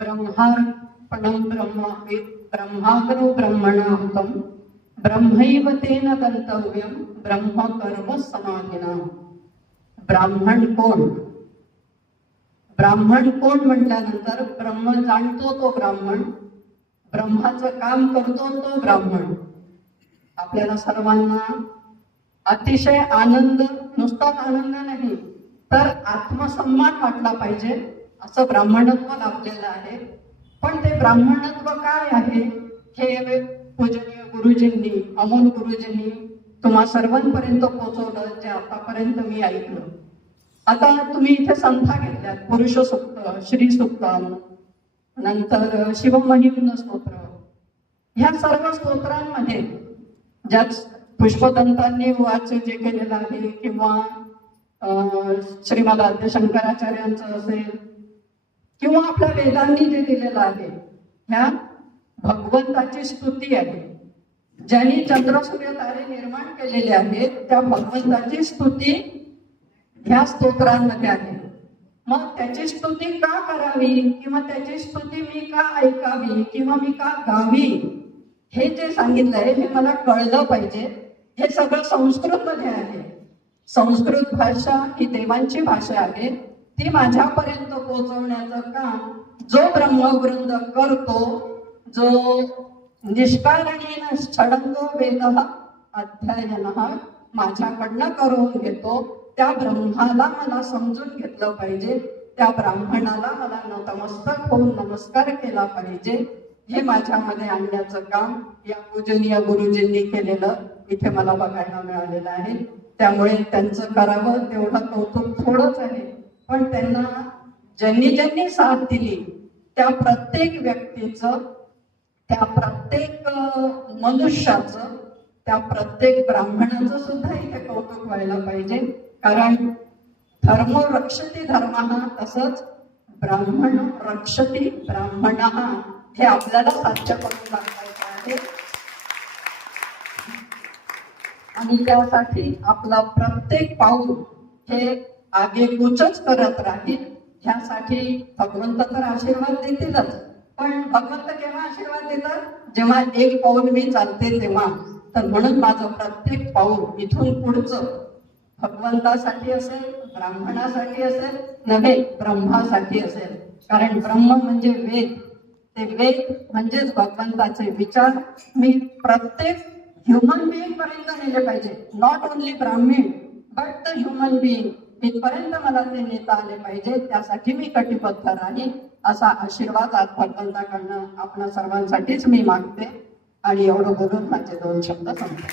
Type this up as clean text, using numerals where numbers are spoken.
ब्रह्मार्पणं ब्रह्मवित् ब्रह्माग्नो ब्रह्मणाहुतं ब्रह्मैव तेन गंतव्यं ब्रह्म कर्म समाधिना। ब्राह्मण कोण? ब्राह्मण कोण म्हटल्यानंतर ब्रह्म जाणतो तो ब्राह्मण, ब्रह्माचं काम करतो तो ब्राह्मण। आपल्याला सर्वांना अतिशय आनंद, नुसताच आनंद नाही तर आत्मसन्मान वाटला पाहिजे असं ब्राह्मणत्व लाभलेलं आहे। पण ते ब्राह्मणत्व काय आहे हे पूजनीय गुरुजींनी, अमोल गुरुजींनी तुम्हा सर्वांपर्यंत पोहोचवलं जे आतापर्यंत मी ऐकलं। आता तुम्ही इथे संथा घेतल्यात, पुरुष सूक्त, श्री सूक्त, नंतर शिवमहिम्न स्तोत्र, ह्या सर्व स्तोत्रांमध्ये ज्यात पुष्पदंतांनी वाच जे केलेलं आहे किंवा श्रीमद आद्य शंकराचार्यांचं असेल किंवा आपल्या वेदांनी जे दिलेलं आहे, ह्या भगवंताची स्तुती आहे। ज्यांनी चंद्र सूर्य तारे निर्माण केलेले आहेत त्या भगवंताची स्तुती ह्या स्तोत्रांमध्ये आहे। मग त्याची स्तुती का करावी किंवा त्याची स्तुती मी का ऐकावी किंवा मी का गावी, हे जे सांगितलंय हे मला कळलं पाहिजे। हे सगळं संस्कृत मध्ये आहे। संस्कृत भाषा ही देवांची भाषा आहे, ती माझ्यापर्यंत पोहोचवण्याचं काम जो ब्रह्मवृंद करतो, जो निष्कारणेन षडंग वेद अध्ययन माझ्याकडनं करून घेतो, त्या ब्रह्माला मला समजून घेतलं पाहिजे, त्या ब्राह्मणाला मला नतमस्तक होऊन नमस्कार केला पाहिजे। हे माझ्यामध्ये आणण्याचं काम या पूजनीय गुरुजींनी केलेलं इथे मला बघायला मिळालेलं आहे। त्यामुळे त्यांचं करावं तेवढं कौतुक थोडंच आहे, पण त्यांना ज्यांनी ज्यांनी साथ दिली त्या प्रत्येक व्यक्तीचं, त्या प्रत्येक मनुष्याचं, त्या प्रत्येक ब्राह्मणाचं सुद्धा इथे कौतुक व्हायला पाहिजे। कारण धर्म रक्षति धर्मः, तसंच ब्राह्मण रक्षति ब्राह्मणः, हे आपल्याला साध्य करून दाखवायचं आहे। आणि त्यासाठी आपला प्रत्येक पाऊल हे आगेकूचच करत राहील। ह्यासाठी भगवंत तर आशीर्वाद देतीलच, पण भगवंत केव्हा आशीर्वाद देतात? जेव्हा एक पाऊल मी चालते तेव्हा। तर म्हणून माझं प्रत्येक पाऊल इथून पुढचं भगवंतासाठी असेल, ब्राह्मणासाठी असेल, नव्हे ब्रह्मासाठी असेल। कारण ब्रह्म म्हणजे वेद, ते वेद म्हणजेच भगवंताचे विचार मी प्रत्येक ह्युमन बिईंग पर्यंत नेले पाहिजे। नॉट ओनली ब्राह्मण बट द ह्युमन बिईंग, इथपर्यंत मला ते नेता आले पाहिजे। त्यासाठी मी कटिबद्ध राहील असा आशीर्वाद आज भगवंताकडनं आपल्या सर्वांसाठीच मी मागते। आणि एवढं बोलून माझे 2 शब्द संपले।